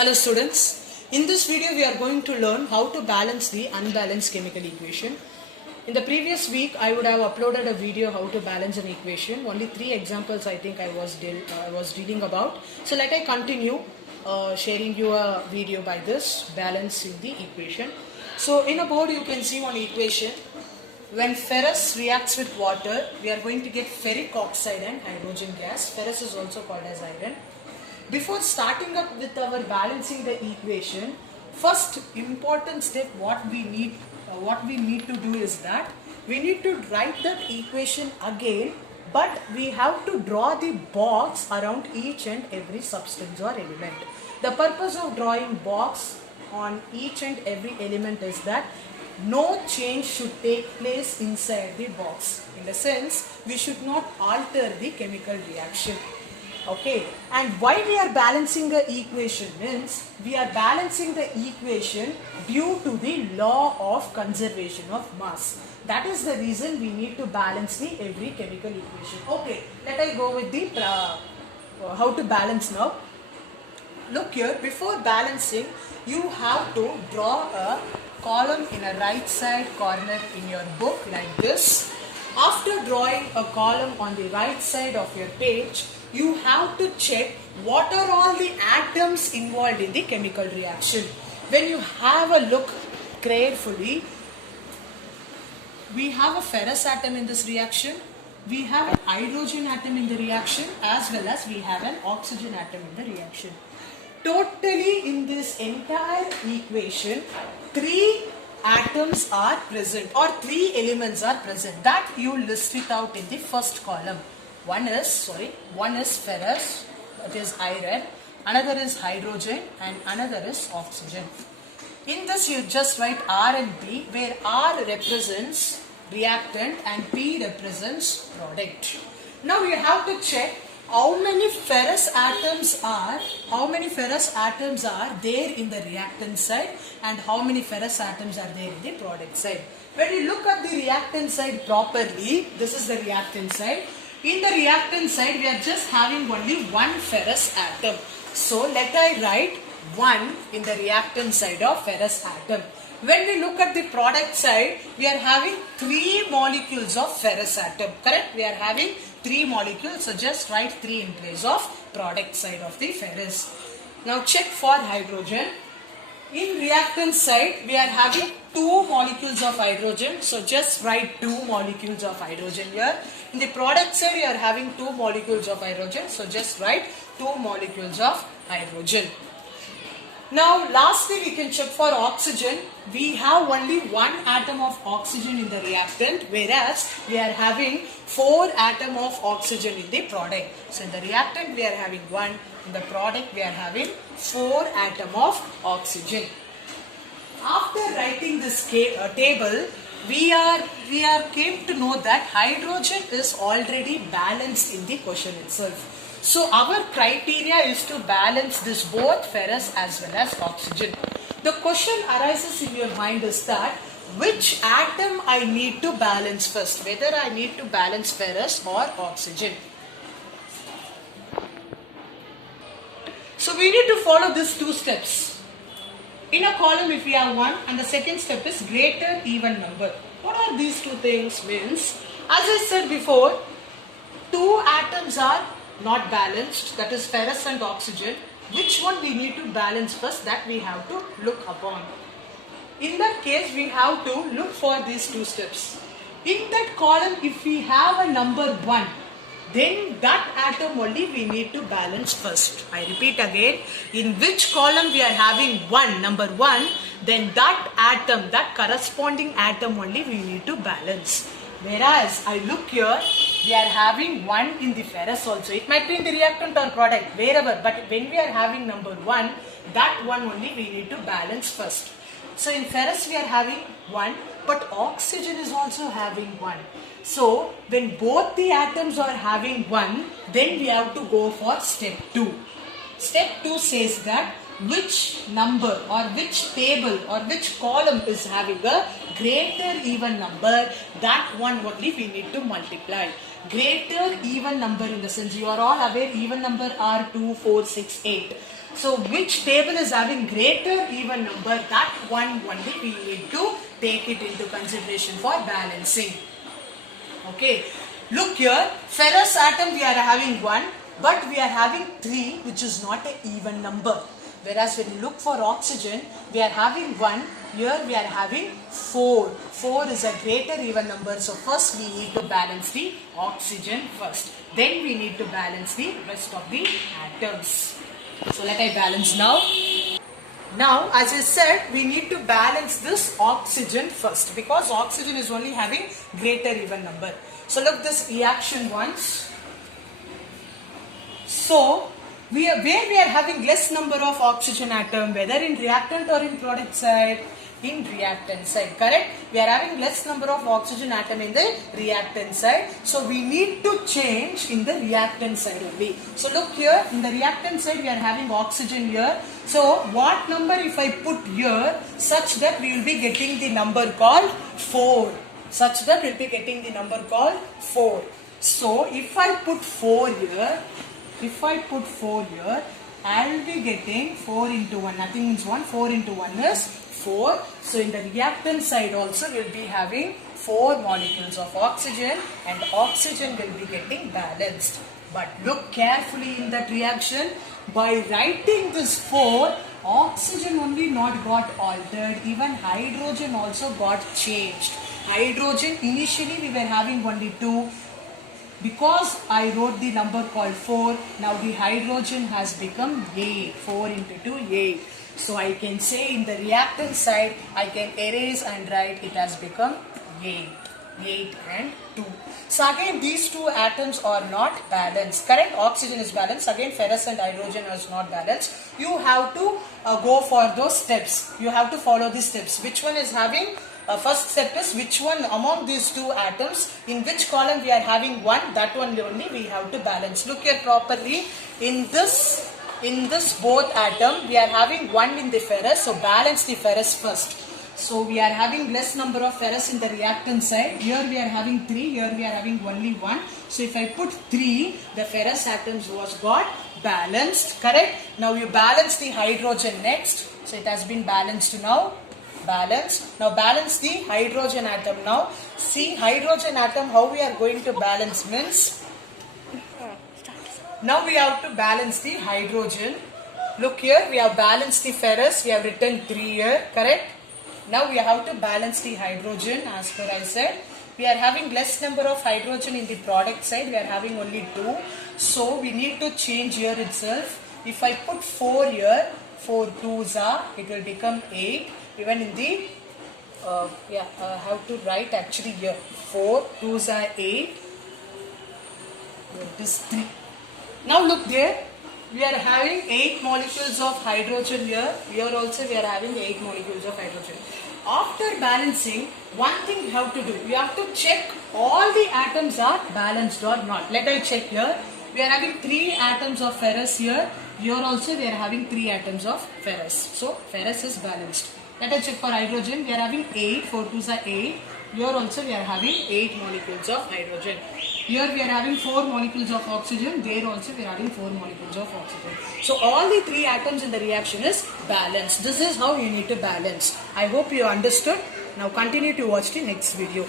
Hello students, in this video we are going to learn how to balance the unbalanced chemical equation. In the previous week I would have uploaded a video how to balance an equation. Only 3 examples I think I was dealing about. So let I continue sharing you a video by this balancing the equation. So in a board you can see one equation. When ferrous reacts with water, we are going to get ferric oxide and hydrogen gas. Ferrous is also called as iron. Before starting up with our balancing the equation, first important step what we need to do is that we need to write that equation again, but we have to draw the box around each and every substance or element. The purpose of drawing box on each and every element is that no change should take place inside the box. In the sense, we should not alter the chemical reaction. Okay, and why we are balancing the equation means we are balancing the equation due to the law of conservation of mass. That is the reason we need to balance the every chemical equation. Okay, let I go with the how to balance now. Look here, before balancing you have to draw a column in a right side corner in your book like this. After drawing a column on the right side of your page, you have to check what are all the atoms involved in the chemical reaction. When you have a look carefully, we have a ferrous atom in this reaction, we have an hydrogen atom in the reaction, as well as we have an oxygen atom in the reaction. Totally in this entire equation, 3 atoms are present or 3 elements are present. That you list it out in the first column. One is ferrous, that is iron, another is hydrogen and another is oxygen. In this you just write R and P, where R represents reactant and P represents product. Now you have to check how many ferrous atoms are there in the reactant side and how many ferrous atoms are there in the product side. When you look at the reactant side properly, this is the reactant side. In the reactant side, we are just having only 1 ferrous atom. So let I write 1 in the reactant side of ferrous atom. When we look at the product side, we are having 3 molecules of ferrous atom. Correct? We are having 3 molecules. So just write 3 in place of product side of the ferrous. Now check for hydrogen. In reactant side, we are having 2 molecules of hydrogen. So just write 2 molecules of hydrogen here. In the product side, we are having 2 molecules of hydrogen. So just write 2 molecules of hydrogen. Now lastly, we can check for oxygen. We have only 1 atom of oxygen in the reactant, whereas we are having 4 atom of oxygen in the product. So in the reactant we are having 1, in the product we are having 4 atom of oxygen. After writing this table, we came to know that hydrogen is already balanced in the question itself. So our criteria is to balance this both ferrous as well as oxygen. The question arises in your mind is that which atom I need to balance first, whether I need to balance ferrous or oxygen. So we need to follow these 2 steps. In a column if we have 1 and the second step is greater even number. What are these 2 things means? As I said before, 2 atoms are not balanced, that is ferrous and oxygen. Which one we need to balance first, that we have to look upon. In that case we have to look for these 2 steps. In that column if we have a number 1, then that atom only we need to balance first. I repeat again, in which column we are having 1, number 1, then that atom, that corresponding atom only we need to balance. Whereas I look here, we are having 1 in the ferrous also. It might be in the reactant or product, wherever. But when we are having number 1, that one only we need to balance first. So in ferrous we are having 1, but oxygen is also having 1. So when both the atoms are having 1, then we have to go for step 2. Step 2 says that which number or which table or which column is having a greater even number, that one only we need to multiply. Greater even number in the sense you are all aware even number are 2, 4, 6, 8. So which table is having greater even number, that one only we need to take it into consideration for balancing. Okay, look here, ferrous atom we are having 1, but we are having 3, which is not an even number. Whereas when you look for oxygen, we are having 1, here we are having 4. 4 is a greater even number. So first we need to balance the oxygen first. Then we need to balance the rest of the atoms. So let I balance now. Now, as I said, we need to balance this oxygen first, because oxygen is only having greater even number. So look this reaction once. So where we are having less number of oxygen atom, whether in reactant or in product side? In reactant side, correct? We are having less number of oxygen atom in the reactant side. So we need to change in the reactant side only. So look here, in the reactant side we are having oxygen here. So what number if I put here, such that we will be getting the number called 4. Such that we will be getting the number called 4. So if I put 4 here, I will be getting 4 into 1. Nothing means 1. 4 into 1 is 4. So in the reactant side also we will be having 4 molecules of oxygen, and oxygen will be getting balanced. But look carefully in that reaction. By writing this 4, oxygen only not got altered. Even hydrogen also got changed. Hydrogen initially we were having only 2. Because I wrote the number called 4, now the hydrogen has become 8. 4 into 2, 8. So I can say in the reactant side, I can erase and write it has become 8. 8 and 2. So again these two atoms are not balanced. Correct? Oxygen is balanced. Again ferrous and hydrogen is not balanced. You have to go for those steps. You have to follow these steps. Which one is having? First step is which one among these two atoms, in which column we are having 1, that one only we have to balance. Look here properly. In this both atom we are having 1 in the ferrous, so balance the ferrous first. So we are having less number of ferrous in the reactant side. Here we are having 3, here we are having only 1. So if I put 3, the ferrous atoms was got balanced. Correct? Now you balance the hydrogen next. So it has been balanced now. Balance. Now balance the hydrogen atom now. See hydrogen atom, how we are going to balance means. Now we have to balance the hydrogen. Look here, we have balanced the ferrous. We have written 3 here. Correct? Now we have to balance the hydrogen as per I said. We are having less number of hydrogen in the product side. We are having only 2. So we need to change here itself. If I put 4 here, 4 2s are, it will become 8. Even in the, how to write actually here, 4 2s are 8. This 3. Now look there, we are having 8 molecules of hydrogen here. Here also we are having 8 molecules of hydrogen. After balancing, one thing you have to do, you have to check all the atoms are balanced or not. Let us check here. We are having 3 atoms of ferrous here. Here also we are having 3 atoms of ferrous. So ferrous is balanced. Let us check for hydrogen. We are having 8, 4 2s are 8. Here also we are having 8 molecules of hydrogen. Here we are having 4 molecules of oxygen. There also we are having 4 molecules of oxygen. So all the 3 atoms in the reaction is balanced. This is how you need to balance. I hope you understood. Now continue to watch the next video.